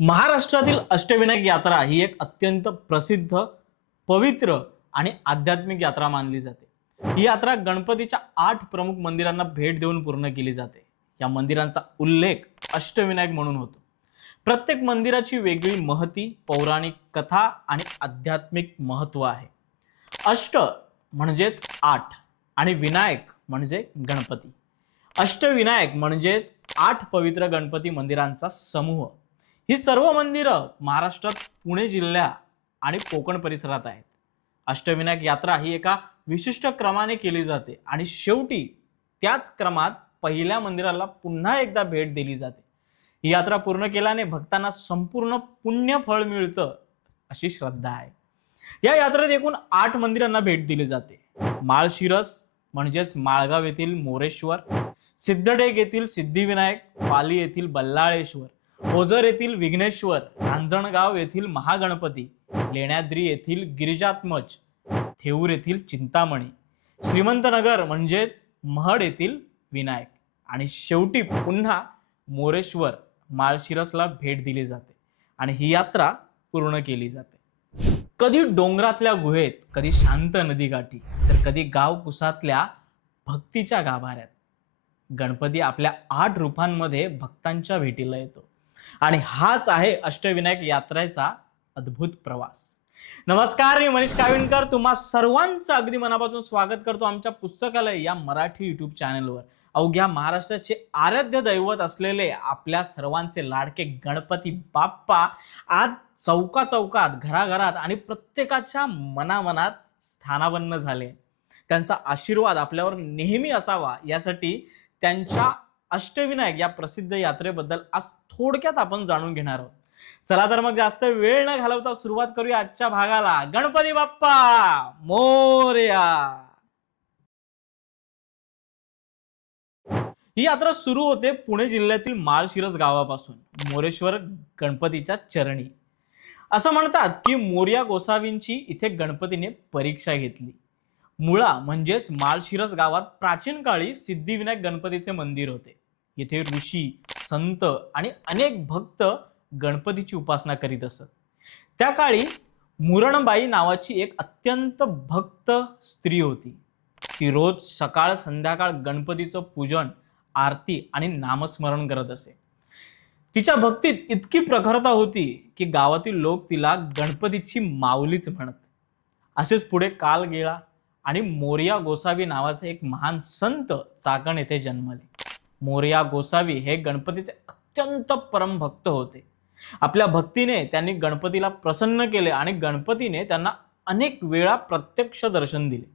महाराष्ट्रातील अष्टविनायक यात्रा ही एक अत्यंत प्रसिद्ध पवित्र आणि आध्यात्मिक यात्रा मानली जाते. ही यात्रा गणपतीच्या आठ प्रमुख मंदिरांना भेट देऊन पूर्ण केली जाते. या मंदिरांचा उल्लेख अष्टविनायक म्हणून होतो. प्रत्येक मंदिराची वेगळी महती पौराणिक कथा आणि आध्यात्मिक महत्त्व आहे. अष्ट म्हणजेच आठ आणि विनायक म्हणजे गणपती. अष्टविनायक म्हणजेच आठ पवित्र गणपती मंदिरांचा समूह. ही सर्व मंदिरं महाराष्ट्रात पुणे जिल्ह्या आणि कोकण परिसरात आहेत. अष्टविनायक यात्रा ही एका विशिष्ट क्रमाने केली जाते आणि शेवटी त्याच क्रमात पहिल्या मंदिराला पुन्हा एकदा भेट दिली जाते. ही यात्रा पूर्ण केल्याने भक्तांना संपूर्ण पुण्य फळ मिळतं अशी श्रद्धा आहे. या यात्रेत एकूण आठ मंदिरांना भेट दिली जाते. माळशिरस म्हणजेच माळगाव येथील मोरेश्वर सिद्धडेग येथील सिद्धिविनायक पाली येथील बल्लाळेश्वर ओझर येथील विघ्नेश्वर रांजणगाव येथील महागणपती लेण्याद्री येथील गिरिजात्मज थेऊर येथील चिंतामणी श्रीमंतनगर म्हणजेच महड येथील विनायक आणि शेवटी पुन्हा मोरेश्वर माळशिरसला भेट दिली जाते आणि ही यात्रा पूर्ण केली जाते. कधी डोंगरातल्या गुहेत कधी शांत नदीकाठी तर कधी गाव कुसातल्या भक्तीच्या गाभाऱ्यात. गणपती आपल्या आठ रूपांमध्ये भक्तांच्या भेटीला येतो. आणि हाच आहे अष्टविनायक यात्रेचा अद्भुत प्रवास. नमस्कार मी मनीष काविणकर. तुम्हा सर्वांचं अगदी मनापासून स्वागत करतो आमच्या पुस्तकालय या मराठी युट्यूब चॅनलवर अवघ्या महाराष्ट्राचे आराध्य दैवत असलेले आपल्या सर्वांचे लाडके गणपती बाप्पा आज चौका चौकात घराघरात आणि प्रत्येकाच्या मनामनात स्थानापन्न झाले. त्यांचा आशीर्वाद आपल्यावर नेहमी असावा यासाठी त्यांच्या अष्टविनायक या प्रसिद्ध यात्रेबद्दल आज थोडक्यात आपण जाणून घेणार आहोत. चला तर मग जास्त वेळ न घालवता सुरुवात करूया आजच्या भागाला. गणपती बाप्पा! मोर्या! ही यात्रा सुरू होते पुणे जिल्ह्यातील माळशिरस गावापासून मोरेश्वर गणपतीच्या चरणी. असं म्हणतात की मोर्या गोसावींची इथे गणपतीने परीक्षा घेतली. मुळा म्हणजेच माळशिरस गावात प्राचीन काळी सिद्धिविनायक गणपतीचे मंदिर होते. येथे ऋषी संत आणि अनेक भक्त गणपतीची उपासना करीत असत. त्या काळी मुरणबाई नावाची एक अत्यंत भक्त स्त्री होती. ती रोज सकाळ संध्याकाळ गणपतीचं पूजन आरती आणि नामस्मरण करत असे. तिच्या भक्तीत इतकी प्रखरता होती की गावातील लोक तिला गणपतीची माऊलीच म्हणत. असेच पुढे काल गेला आणि मोरिया गोसावी नावाचे एक महान संत चाकण येथे जन्मले. मोरया गोसावी हे गणपतीचे अत्यंत परम भक्त होते. आपल्या भक्तीने त्यांनी गणपतीला प्रसन्न केले आणि गणपतीने त्यांना अनेक वेळा प्रत्यक्ष दर्शन दिले.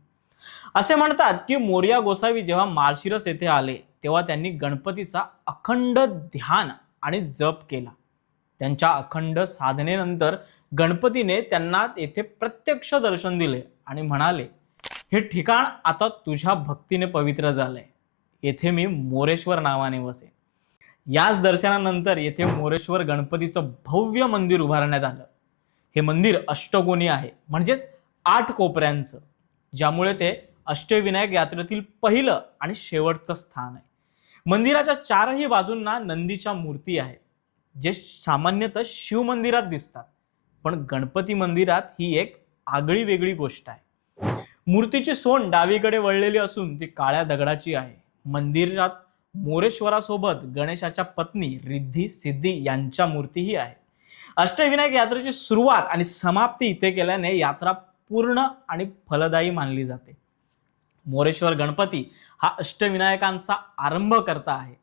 असे म्हणतात की मोरया गोसावी जेव्हा माळशिरस येथे आले तेव्हा त्यांनी गणपतीचा अखंड ध्यान आणि जप केला. त्यांच्या अखंड साधनेनंतर गणपतीने त्यांना येथे प्रत्यक्ष दर्शन दिले आणि म्हणाले हे ठिकाण आता तुझ्या भक्तीने पवित्र झालंय. येथे मी मोरेश्वर नावाने वसे. याच दर्शनानंतर येथे मोरेश्वर गणपतीचं भव्य मंदिर उभारण्यात आलं. हे मंदिर अष्टगोनी आहे. म्हणजेच आठ कोपऱ्यांचं. ज्यामुळे ते अष्टविनायक यात्रेतील पहिलं आणि शेवटचं स्थान आहे. मंदिराच्या चारही बाजूंना नंदीच्या मूर्ती आहेत जे सामान्यतः शिव मंदिरात दिसतात. पण गणपती मंदिरात ही एक आगळी वेगळी गोष्ट आहे. मूर्तीची सोंड डावीकडे वळलेली असून ती काळ्या दगडाची आहे. मंदिरात मोरेश्वरासोबत गणेशाच्या पत्नी रिद्धी सिद्धी यांच्या मूर्तीही आहे. अष्टविनायक यात्रेची सुरुवात आणि समाप्ती इथे केल्याने यात्रा पूर्ण आणि फलदायी मानली जाते. मोरेश्वर गणपती हा अष्टविनायकांचा आरंभ करता आहे.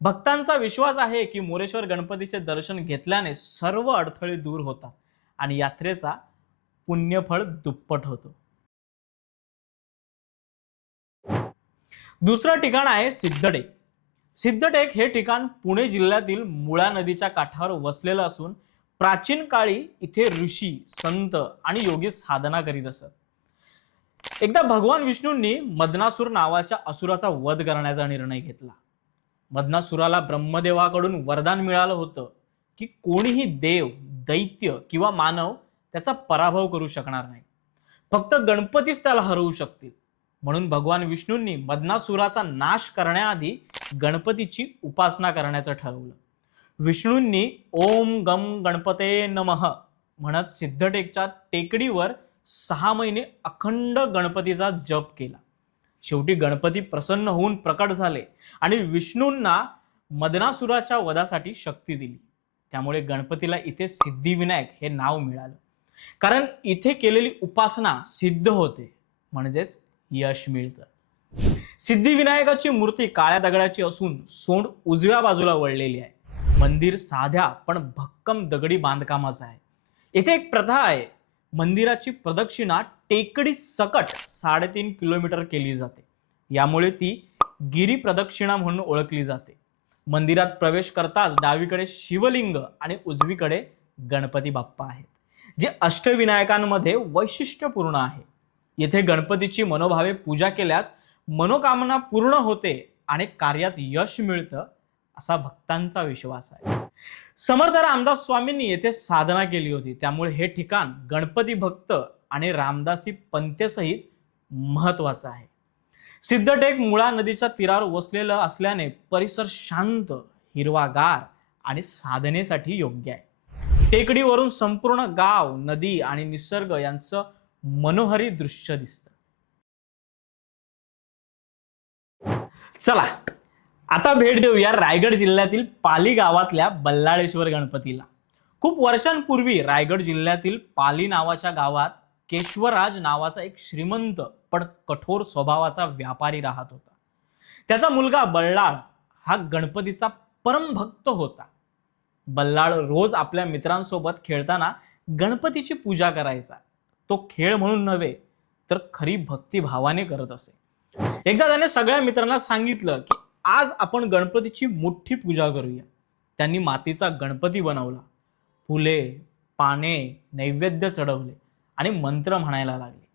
भक्तांचा विश्वास आहे की मोरेश्वर गणपतीचे दर्शन घेतल्याने सर्व अडथळे दूर होतात आणि यात्रेचा पुण्यफळ दुप्पट होतो. दुसरं ठिकाण आहे सिद्धटेक. सिद्धटेक हे ठिकाण पुणे जिल्ह्यातील मुळा नदीच्या काठावर वसलेलं असून प्राचीन काळी इथे ऋषी संत आणि योगी साधना करीत असत. एकदा भगवान विष्णूंनी मदनासूर नावाच्या असुराचा वध करण्याचा निर्णय घेतला. मदनासुराला ब्रह्मदेवाकडून वरदान मिळालं होतं की कोणीही देव दैत्य किंवा मानव त्याचा पराभव करू शकणार नाही. फक्त गणपतीच त्याला हरवू शकतील. म्हणून भगवान विष्णूंनी मदनासुराचा नाश करण्याआधी गणपतीची उपासना करण्याचं ठरवलं. विष्णूंनी ओम गम गणपते नमः म्हणत सिद्धटेकच्या टेकडीवर सहा महिने अखंड गणपतीचा जप केला. शेवटी गणपती प्रसन्न होऊन प्रकट झाले आणि विष्णूंना मदनासुराच्या वधासाठी शक्ती दिली. त्यामुळे गणपतीला इथे सिद्धिविनायक हे नाव मिळालं. कारण इथे केलेली उपासना सिद्ध होते. म्हणजेच यश मिळतं. सिद्धिविनायकाची मूर्ती काळ्या दगडाची असून सोंड उजव्या बाजूला वळलेली आहे. मंदिर साध्या पण भक्कम दगडी बांधकामाचं आहे. येथे एक प्रथा आहे. मंदिराची प्रदक्षिणा टेकडी सकट साडेतीन किलोमीटर केली जाते. यामुळे ती गिरी प्रदक्षिणा म्हणून ओळखली जाते. मंदिरात प्रवेश करताच डावीकडे शिवलिंग आणि उजवीकडे गणपती बाप्पा आहेत. जे अष्टविनायकांमध्ये वैशिष्ट्यपूर्ण आहे. येथे गणपतीची मनोभावे पूजा केल्यास मनोकामना पूर्ण होते आणि कार्यात यश मिळतं असा भक्तांचा विश्वास आहे. समर्थ रामदास स्वामींनी येथे साधना केली होती. त्यामुळे हे ठिकाण गणपती भक्त आणि रामदासी पंत्यसहित महत्वाचं आहे. सिद्धटेक मुळा नदीच्या तीरावर वसलेलं असल्याने परिसर शांत हिरवागार आणि साधनेसाठी योग्य आहे. टेकडीवरून संपूर्ण गाव नदी आणि निसर्ग यांचं मनोहरी दृश्य दिसतं. चला आता भेट देऊया रायगड जिल्ह्यातील पाली गावातल्या बल्लाळेश्वर गणपतीला. खूप वर्षांपूर्वी रायगड जिल्ह्यातील पाली नावाच्या गावात केशवराज नावाचा एक श्रीमंत पण कठोर स्वभावाचा व्यापारी राहत होता. त्याचा मुलगा बल्लाळ हा गणपतीचा परमभक्त होता. बल्लाळ रोज आपल्या मित्रांसोबत खेळताना गणपतीची पूजा करायचा. तो खेळ म्हणून नव्हे तर खरी भक्तिभावाने करत असे. एकदा त्याने सगळ्या मित्रांना सांगितलं की आज आपण गणपतीची मोठी पूजा करूया. त्यांनी मातीचा गणपती बनवला. फुले पाने नैवेद्य चढवले आणि मंत्र म्हणायला लागले.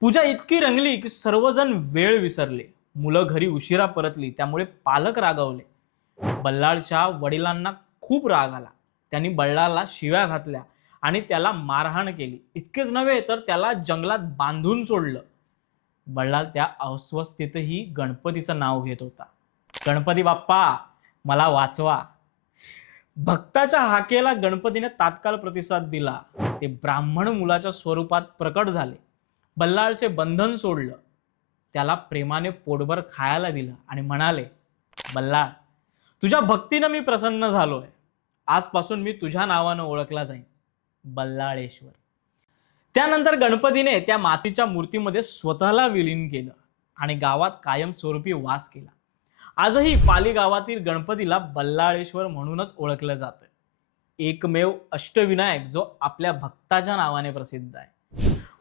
पूजा इतकी रंगली की सर्वजण वेळ विसरले. मुलं घरी उशिरा परतली त्यामुळे पालक रागवले. बल्लाळच्या वडिलांना खूप राग आला. त्यांनी बल्लाळला शिव्या घातल्या. आणि त्याला मारहाण केली. इतकेच नव्हे तर त्याला जंगलात बांधून सोडलं. बल्लाळ त्या अस्वस्थेतही गणपतीचं नाव घेत होता. गणपती बाप्पा मला वाचवा. भक्ताच्या हाकेला गणपतीने तात्काळ प्रतिसाद दिला. ते ब्राह्मण मुलाच्या स्वरूपात प्रकट झाले. बल्लाळचे बंधन सोडलं. त्याला प्रेमाने पोटभर खायला दिलं आणि म्हणाले बल्लाळ तुझ्या भक्तीनं मी प्रसन्न झालोय. आजपासून मी तुझ्या नावानं ओळखला जाईन. बल्लाळेश्वर. त्यानंतर गणपतीने त्या मातीच्या मूर्तीमध्ये स्वतःला विलीन केलं आणि गावात कायमस्वरूपी वास केला. आजही पाली गावातील गणपतीला बल्लाळेश्वर म्हणूनच ओळखलं जातं. एकमेव अष्टविनायक जो आपल्या भक्ताच्या नावाने प्रसिद्ध आहे.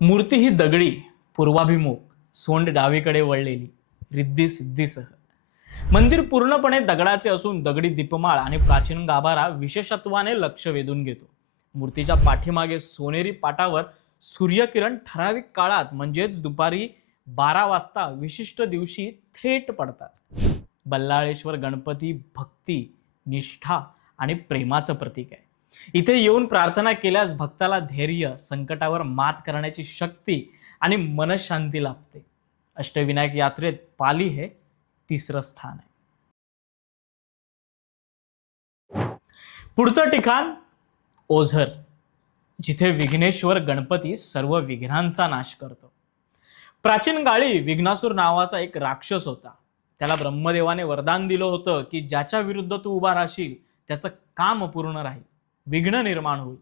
मूर्ती ही दगडी पूर्वाभिमुख सोंड डावीकडे वळलेली रिद्धी सिद्धीसह. मंदिर पूर्णपणे दगडाचे असून दगडी दीपमाळ आणि प्राचीन गाभारा विशेषत्वाने लक्ष वेधून घेतो. मूर्तीच्या पाठीमागे सोनेरी पाटावर सूर्यकिरण ठराविक काळात म्हणजेच दुपारी बारा वाजता विशिष्ट दिवशी थेट पडतात. बल्लाळेश्वर गणपती भक्ती निष्ठा आणि प्रेमाचं प्रतीक आहे. इथे येऊन प्रार्थना केल्यास भक्ताला धैर्य संकटावर मात करण्याची शक्ती आणि मनशांती लाभते. अष्टविनायक यात्रेत पाली हे तिसरं स्थान आहे. पुढचं ठिकाण ओझर जिथे विघ्नेश्वर गणपती सर्व विघ्नांचा नाश करतो. प्राचीन काळी विघ्नासूर नावाचा एक राक्षस होता. त्याला ब्रह्मदेवाने वरदान दिलं होतं की ज्याच्या विरुद्ध तू उभा राहशील त्याचं काम पूर्ण राहील विघ्न निर्माण होईल.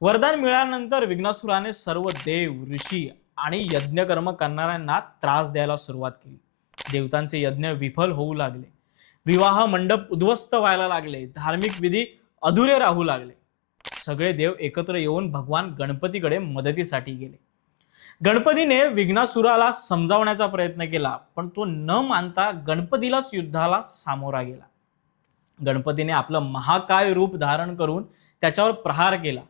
वरदान मिळाल्यानंतर विघ्नासुराने सर्व देव ऋषी आणि यज्ञकर्म करणाऱ्यांना त्रास द्यायला सुरुवात केली. देवतांचे यज्ञ विफल होऊ लागले. विवाह मंडप उद्ध्वस्त व्हायला लागले. धार्मिक विधी अधुरे राहू लागले. सगळे देव एकत्र येऊन भगवान गणपतीकडे मदतीसाठी गेले. गणपतीने विघ्नासुराला समजावण्याचा प्रयत्न केला पण तो न मानता गणपतीलाच युद्धाला सामोरा गेला. गणपतीने आपलं महाकाय रूप धारण करून त्याच्यावर प्रहार केला.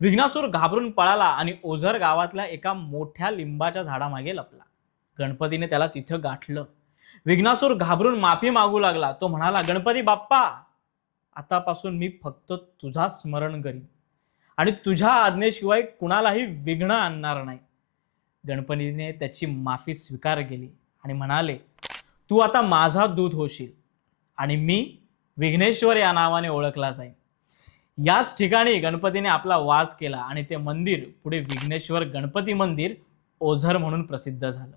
विघ्नासूर घाबरून पळाला आणि ओझर गावातल्या एका मोठ्या लिंबाच्या झाडामागे लपला. गणपतीने त्याला तिथं गाठलं. विघ्नासूर घाबरून माफी मागू लागला. तो म्हणाला गणपती बाप्पा आतापासून मी फक्त तुझा स्मरण करीन. आणि तुझ्या आज्ञेशिवाय कुणालाही विघ्न आणणार नाही. गणपतीने त्याची माफी स्वीकार केली आणि म्हणाले तू आता माझा दूध होशील आणि मी विघ्नेश्वर या नावाने ओळखला जाईल याच ठिकाणी गणपतीने आपला वास केला आणि ते मंदिर पुढे विघ्नेश्वर गणपती मंदिर ओझर म्हणून प्रसिद्ध झालं.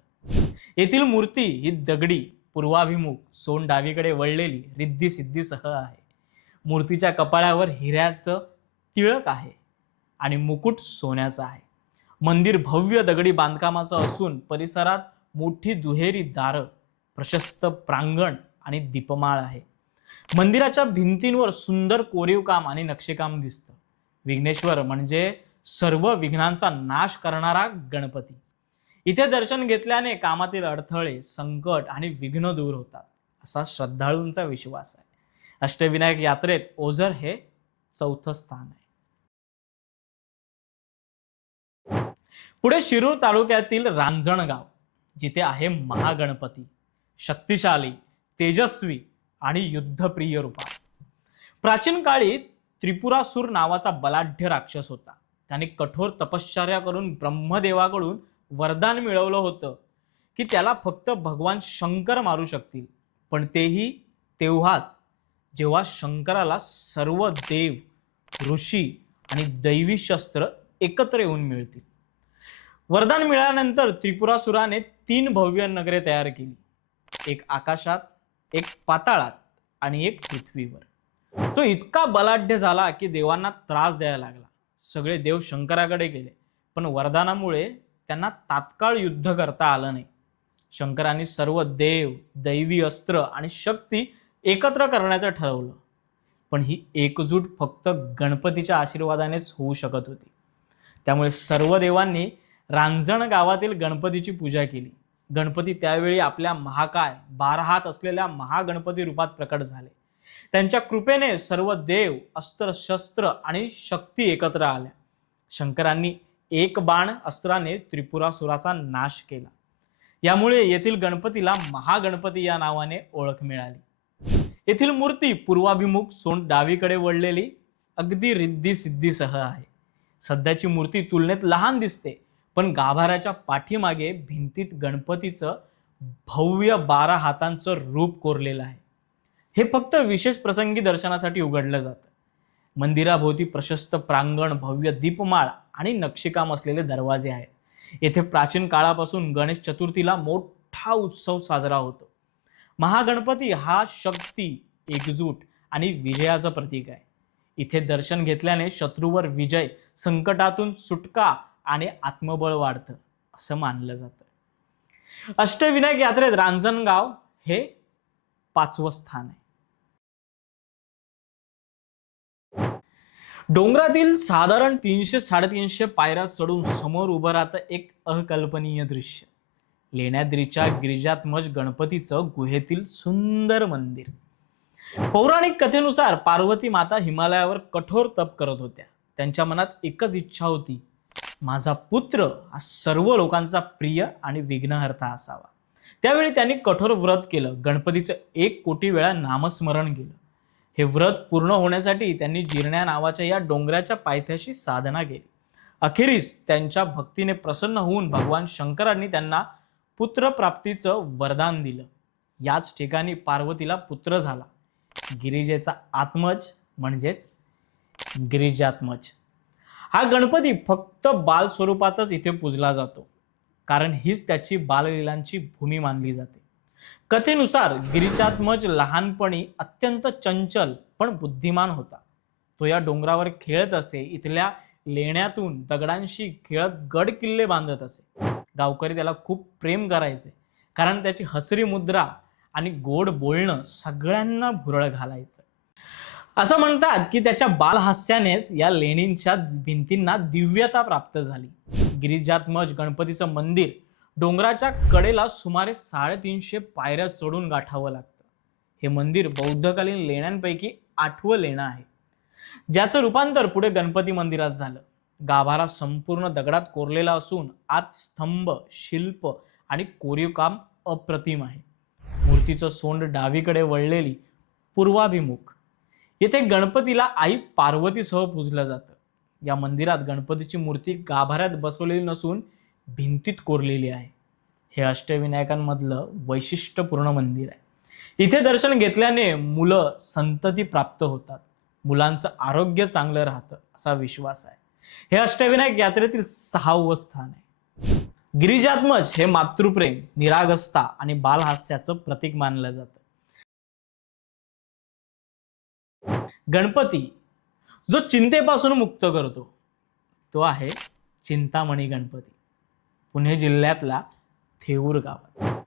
येथील मूर्ती ही दगडी पूर्वाभिमुख सोन डावीकडे वळलेली रिद्धी सिद्धीसह आहे. मूर्तीच्या कपाळावर हिऱ्याचं तिळक आहे. आणि मुकुट सोन्याचा आहे. मंदिर भव्य दगडी बांधकामाचं असून परिसरात मोठी दुहेरी दारं प्रशस्त प्रांगण आणि दीपमाळ आहे. मंदिराच्या भिंतींवर सुंदर कोरीव काम आणि नक्षीकाम दिसतं. विघ्नेश्वर म्हणजे सर्व विघ्नांचा नाश करणारा गणपती. इथे दर्शन घेतल्याने कामातील अडथळे संकट आणि विघ्न दूर होतात असा श्रद्धाळूंचा विश्वास आहे. अष्टविनायक यात्रेत ओझर हे चौथं स्थान आहे. पुढे शिरूर तालुक्यातील रांजणगाव जिथे आहे महागणपती शक्तिशाली तेजस्वी आणि युद्धप्रिय रूपा. प्राचीन काळी त्रिपुरासूर नावाचा बलाढ्य राक्षस होता. त्याने कठोर तपश्चर्या करून ब्रह्मदेवाकडून वरदान मिळवलं होतं की त्याला फक्त भगवान शंकर मारू शकतील. पण तेही तेव्हाच जेव्हा शंकराला सर्व देव ऋषी आणि दैवी शस्त्र एकत्र येऊन मिळतील. वरदान मिळाल्यानंतर त्रिपुरासुराने तीन भव्य नगरे तयार केली. एक आकाशात एक पाताळात आणि एक पृथ्वीवर. तो इतका बलाढ्य झाला की देवांना त्रास द्यायला लागला. सगळे देव शंकराकडे गेले पण वरदानामुळे त्यांना तात्काळ युद्ध करता आलं नाही. शंकरांनी सर्व देव दैवी अस्त्र आणि शक्ती एकत्र करण्याचं ठरवलं. पण ही एकजूट फक्त गणपतीच्या आशीर्वादानेच होऊ शकत होती. त्यामुळे सर्व देवांनी रांजण गावातील गणपतीची पूजा केली. गणपती त्यावेळी आपल्या महाकाय बारा हात असलेल्या महागणपती रूपात प्रकट झाले. त्यांच्या कृपेने सर्व देव अस्त्र शस्त्र आणि शक्ती एकत्र आल्या. शंकरांनी एक बाण अस्त्राने त्रिपुरासुराचा नाश केला. यामुळे येथील गणपतीला महागणपती या नावाने ओळख मिळाली. येथील मूर्ती पूर्वाभिमुख सोंड डावीकडे वळलेली अगदी रिद्धी सिद्धीसह आहे. सध्याची मूर्ती तुलनेत लहान दिसते. पण गाभाऱ्याच्या पाठीमागे भिंतीत गणपतीचं भव्य बारा हातांचं रूप कोरलेलं आहे. हे फक्त विशेष प्रसंगी दर्शनासाठी उघडलं जातं. मंदिराभोवती प्रशस्त प्रांगण भव्य दीपमाळ आणि नक्षीकाम असलेले दरवाजे आहेत. येथे प्राचीन काळापासून गणेश चतुर्थीला मोठा उत्सव साजरा होतो. महागणपती हा शक्ती एकजूट आणि विजयाचं प्रतीक आहे. इथे दर्शन घेतल्याने शत्रूवर विजय संकटातून सुटका आणि आत्मबळ वाढतं असं मानलं जातं. अष्टविनायक यात्रेत रांजणगाव हे पाचवं स्थान आहे. डोंगरातील साधारण तीनशे साडेतीनशे पायऱ्या चढून समोर उभं राहतं एक अकल्पनीय दृश्य. लेण्याद्रीच्या गिरिजात्मज गणपतीचं गुहेतील सुंदर मंदिर. पौराणिक कथेनुसार पार्वती माता हिमालयावर कठोर तप करत होत्या. त्यांच्या मनात एकच इच्छा होती माझा पुत्र हा सर्व लोकांचा प्रिय आणि विघ्नहर्ता असावा. त्यावेळी त्यांनी कठोर व्रत केलं. गणपतीचं एक कोटी वेळा नामस्मरण केलं. हे व्रत पूर्ण होण्यासाठी त्यांनी जिरण्या नावाच्या या डोंगराच्या पायथ्याशी साधना केली. अखेरीस त्यांच्या भक्तीने प्रसन्न होऊन भगवान शंकरांनी त्यांना पुत्रप्राप्तीचं वरदान दिलं. याच ठिकाणी पार्वतीला पुत्र झाला. गिरिजेचा आत्मज म्हणजेच गिरिजात्मज. हा गणपती फक्त बाल स्वरूपातच इथे पूजला जातो. कारण हीच त्याची बाललीलांची भूमी मानली जाते. कथेनुसार गिरिजात्मज लहानपणी अत्यंत चंचल पण बुद्धिमान होता. तो या डोंगरावर खेळत असे इथल्या लेण्यातून दगडांशी खेळत गड किल्ले बांधत असे. गावकरी त्याला खूप प्रेम करायचे कारण त्याची हसरी मुद्रा आणि गोड बोलणं सगळ्यांना भुरळ घालायचं. असं म्हणतात की त्याच्या बालहास्यानेच या लेणींच्या भिंतींना दिव्यता प्राप्त झाली. गिरिजात्मज गणपतीचं मंदिर डोंगराच्या कडेला सुमारे साडेतीनशे पायऱ्या चढून गाठावं लागतं. हे मंदिर बौद्धकालीन लेण्यांपैकी आठवं लेणं आहे. ज्याचं रूपांतर पुढे गणपती मंदिरात झालं. गाभारा संपूर्ण दगडात कोरलेला असून आत स्तंभ शिल्प आणि कोरीवकाम अप्रतिम आहे. मूर्तीचं सोंड डावीकडे वळलेली पूर्वाभिमुख येथे गणपतीला आई पार्वतीसह पूजलं जातं. या मंदिरात गणपतीची मूर्ती गाभाऱ्यात बसवलेली नसून भिंतीत कोरलेली आहे. हे अष्टविनायकांमधलं वैशिष्ट्यपूर्ण मंदिर आहे. इथे दर्शन घेतल्याने मुलं संतती प्राप्त होतात. मुलांचं आरोग्य चांगलं राहतं असा विश्वास आहे. हे अष्टविनायक यात्रेतील सहावं स्थान आहे. गिरिजात्मज हे मातृप्रेम निरागस्ता आणि बालहास्याचं प्रतीक मानलं जातं. गणपती जो चिंतेपासून मुक्त करतो तो आहे चिंतामणी गणपती पुणे जिल्ह्यातला थेऊर गावात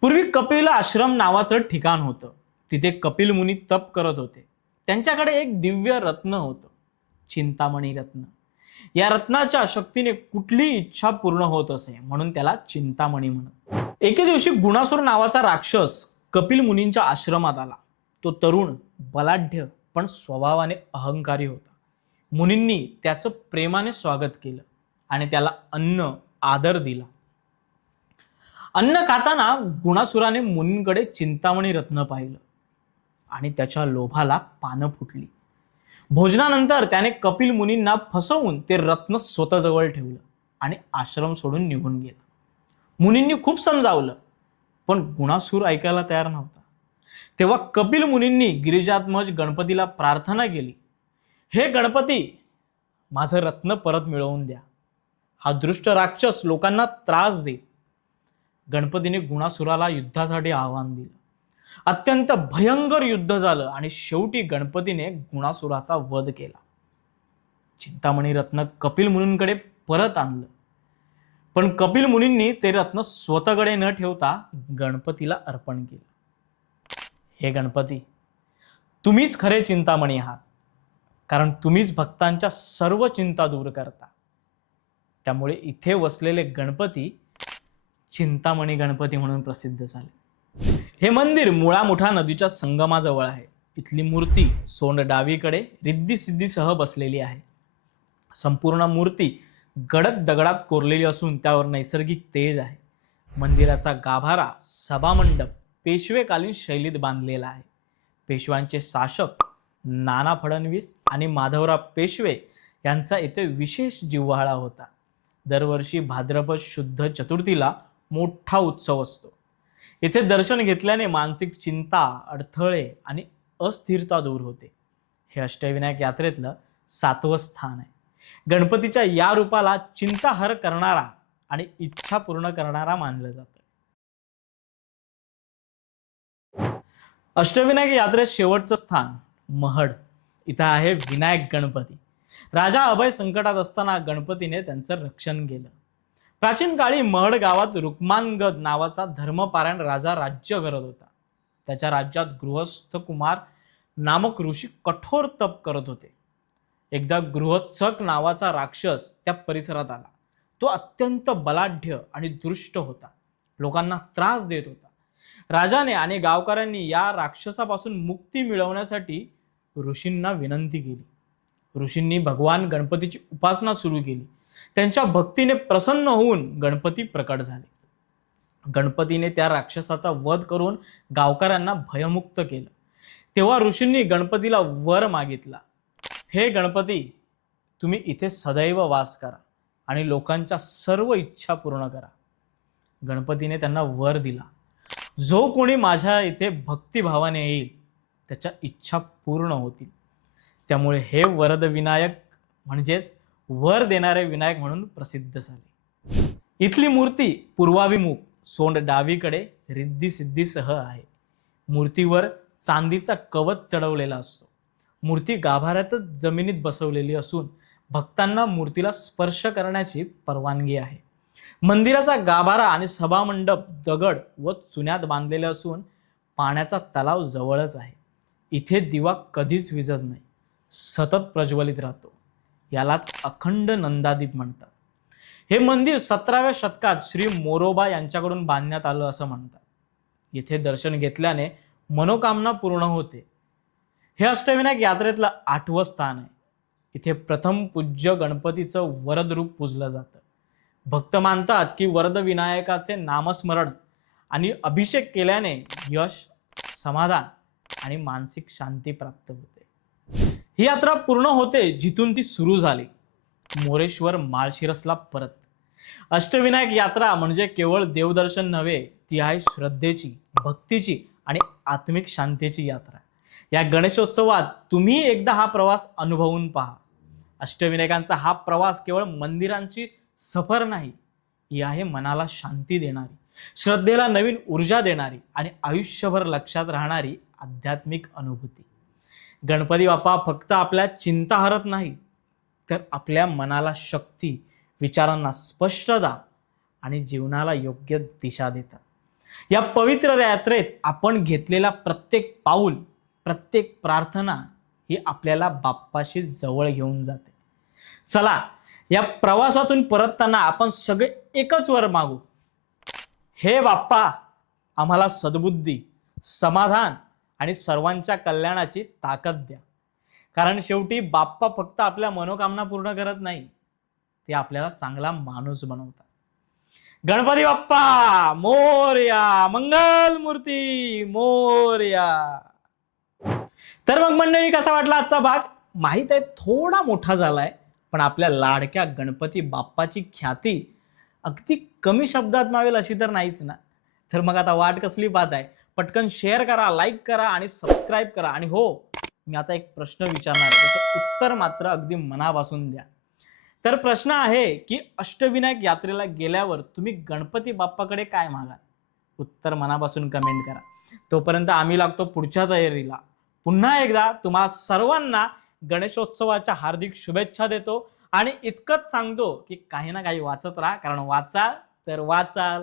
पूर्वी कपिल आश्रम नावाचं ठिकाण होतं. तिथे कपिल मुनी तप करत होते. त्यांच्याकडे एक दिव्य रत्न होतं चिंतामणी रत्न. या रत्नाच्या शक्तीने कुठली इच्छा पूर्ण होत असे म्हणून त्याला चिंतामणी म्हणत एके दिवशी गुणासूर नावाचा राक्षस कपिल मुनींच्या आश्रमात आला. तो तरुण बलाढ्य पण स्वभावाने अहंकारी होता. मुनींनी त्याचं प्रेमाने स्वागत केलं आणि त्याला अन्न आदर दिला. अन्न खाताना गुणासुराने मुनींकडे चिंतामणी रत्न पाहिलं आणि त्याच्या लोभाला पानं फुटली. भोजनानंतर त्याने कपिल मुनींना फसवून ते रत्न स्वतःजवळ ठेवलं आणि आश्रम सोडून निघून गेला. मुनींनी खूप समजावलं पण गुणासूर ऐकायला तयार नव्हता. तेव्हा कपिल मुनींनी गिरिजात्मज गणपतीला प्रार्थना केली. हे गणपती माझं रत्न परत मिळवून द्या. हा दृष्ट राक्षस लोकांना त्रास देईल. गणपतीने गुणासुराला युद्धासाठी आव्हान दिलं. अत्यंत भयंकर युद्ध झालं आणि शेवटी गणपतीने गुणासुराचा वध केला. चिंतामणी रत्न कपिल मुनींकडे परत आणलं. पण कपिल मुनींनी ते रत्न स्वतःकडे न ठेवता गणपतीला अर्पण केलं. हे गणपती. तुम्हीच खरे चिंतामणी आहात. कारण तुम्हीच भक्तांच्या सर्व चिंता दूर करता. त्यामुळे इथे वसलेले गणपती चिंतामणी गणपती म्हणून प्रसिद्ध झाले. हे मंदिर मुळामुठा नदीच्या संगमाजवळ आहे. इथली मूर्ती सोंड डावीकडे रिद्धी सिद्धीसह बसलेली आहे. संपूर्ण मूर्ती गडद दगडात कोरलेली असून त्यावर नैसर्गिक तेज आहे. मंदिराचा गाभारा सभामंडप पेशवेकालीन शैलीत बांधलेला आहे. पेशव्यांचे शासक नाना फडणवीस आणि माधवराव पेशवे यांचा येथे विशेष जिव्हाळा होता. दरवर्षी भाद्रपद शुद्ध चतुर्थीला मोठा उत्सव असतो. येथे दर्शन घेतल्याने मानसिक चिंता अडथळे आणि अस्थिरता दूर होते. हे अष्टविनायक यात्रेतलं सातवं स्थान आहे. गणपतीच्या या रूपाला चिंताहर करणारा आणि इच्छा पूर्ण करणारा मानलं जातं. अष्टविनायक यात्रेत शेवटचं स्थान महड. इथं आहे विनायक गणपती. राजा अभय संकटात असताना गणपतीने त्यांचं रक्षण केलं. प्राचीन काळी महड गावात रुक्मानगद नावाचा धर्मपारायण राजा राज्य करत होता. त्याच्या राज्यात गृहस्थ कुमार नामक ऋषी कठोर तप करत होते. एकदा गृहत्सक नावाचा राक्षस त्या परिसरात आला. तो अत्यंत बलाढ्य आणि दृष्ट होता. लोकांना त्रास देत होता. राजाने आणि गावकऱ्यांनी या राक्षसापासून मुक्ती मिळवण्यासाठी ऋषींना विनंती केली. ऋषींनी भगवान गणपतीची उपासना सुरू केली. त्यांच्या भक्तीने प्रसन्न होऊन गणपती प्रकट झाले. गणपतीने त्या राक्षसाचा वध करून गावकऱ्यांना भयमुक्त केलं. तेव्हा ऋषींनी गणपतीला वर मागितला. हे गणपती तुम्ही इथे सदैव वास करा आणि लोकांच्या सर्व इच्छा पूर्ण करा. गणपतीने त्यांना वर दिला. जो कोणी माझ्या इथे भक्तिभावाने येईल त्याच्या इच्छा पूर्ण होतील. त्यामुळे हे वरद विनायक म्हणजेच वर देणारे विनायक म्हणून प्रसिद्ध झाले. इथली मूर्ती पूर्वाभिमुख सोंड डावीकडे रिद्धी सिद्धीसह आहे. मूर्तीवर चांदीचा कवच चढवलेला असतो. मूर्ती गाभाऱ्यातच जमिनीत बसवलेली असून भक्तांना मूर्तीला स्पर्श करण्याची परवानगी आहे. मंदिराचा गाभारा आणि सभामंडप दगड व चुन्यात बांधलेले असून पाण्याचा तलाव जवळच आहे. इथे दिवा कधीच विजत नाही. सतत प्रज्वलित राहतो. यालाच अखंड नंदादीप म्हणतात. हे मंदिर सतराव्या शतकात श्री मोरोबा यांच्याकडून बांधण्यात आलं असं म्हणतात. येथे दर्शन घेतल्याने मनोकामना पूर्ण होते. हे अष्टविनायक यात्रेतलं आठवं स्थान आहे. इथे प्रथम पूज्य गणपतीचं वरद रूप पूजलं जातं. भक्त मानतात की वरद विनायकाचे नामस्मरण आणि अभिषेक केल्याने यश समाधान आणि मानसिक शांती प्राप्त होते. ही यात्रा पूर्ण होते जिथून ती सुरू झाली. मोरेश्वर माळशिरसला परत. अष्टविनायक यात्रा म्हणजे केवळ देवदर्शन नव्हे ती आहे श्रद्धेची भक्तीची आणि आत्मिक शांतीची यात्रा. या गणेशोत्सवात तुम्ही एकदा हा प्रवास अनुभवून पहा. अष्टविनायकांचा हा प्रवास केवळ मंदिरांची सफर नाही ही आहे मनाला शांती देणारी श्रद्धेला नवीन ऊर्जा देणारी आणि आयुष्यभर लक्षात राहणारी आध्यात्मिक अनुभूती. गणपती बाप्पा फक्त आपल्या चिंता हरत नाही तर आपल्या मनाला शक्ती विचारांना स्पष्टता आणि जीवनाला योग्य दिशा देतात. या पवित्र यात्रेत आपण घेतलेला प्रत्येक पाऊल प्रत्येक प्रार्थना ही आपल्याला बाप्पाशी जवळ घेऊन जाते. चला या प्रवासातून परतताना आपण सगळे एकच वर मागू. हे बाप्पा आम्हाला सद्बुद्धी समाधान आणि सर्वांच्या कल्याणाची ताकद द्या. कारण शेवटी बाप्पा फक्त आपल्या मनोकामना पूर्ण करत नाही ते आपल्याला चांगला माणूस बनवतात. गणपती बाप्पा मोरया मंगल मूर्ती मोरया तर मग मंडळी कसा वाटला आजचा भाग? माहीत आहे थोडा मोठा झालाय. पण आपल्या लाडक्या गणपती बाप्पाची ख्याती अगदी कमी शब्दात मावेल अशी तर नाहीच ना. तर मग आता वाट कसली पाहत आहे पटकन शेअर करा लाईक करा आणि सबस्क्राईब करा. आणि हो मी आता एक प्रश्न विचारणार आहे. त्याचं उत्तर मात्र अगदी मनापासून द्या. तर प्रश्न आहे की अष्टविनायक यात्रेला गेल्यावर तुम्ही गणपती बाप्पाकडे काय मागाल? उत्तर मनापासून कमेंट करा. तोपर्यंत आम्ही लागतो पुढच्या तयारीला. पुन्हा एकदा तुम्हाला सर्वांना गणेशोत्सवाच्या हार्दिक शुभेच्छा देतो आणि इतकंच सांगतो की काही ना काही वाचत राहा कारण वाचाल तर वाचाल.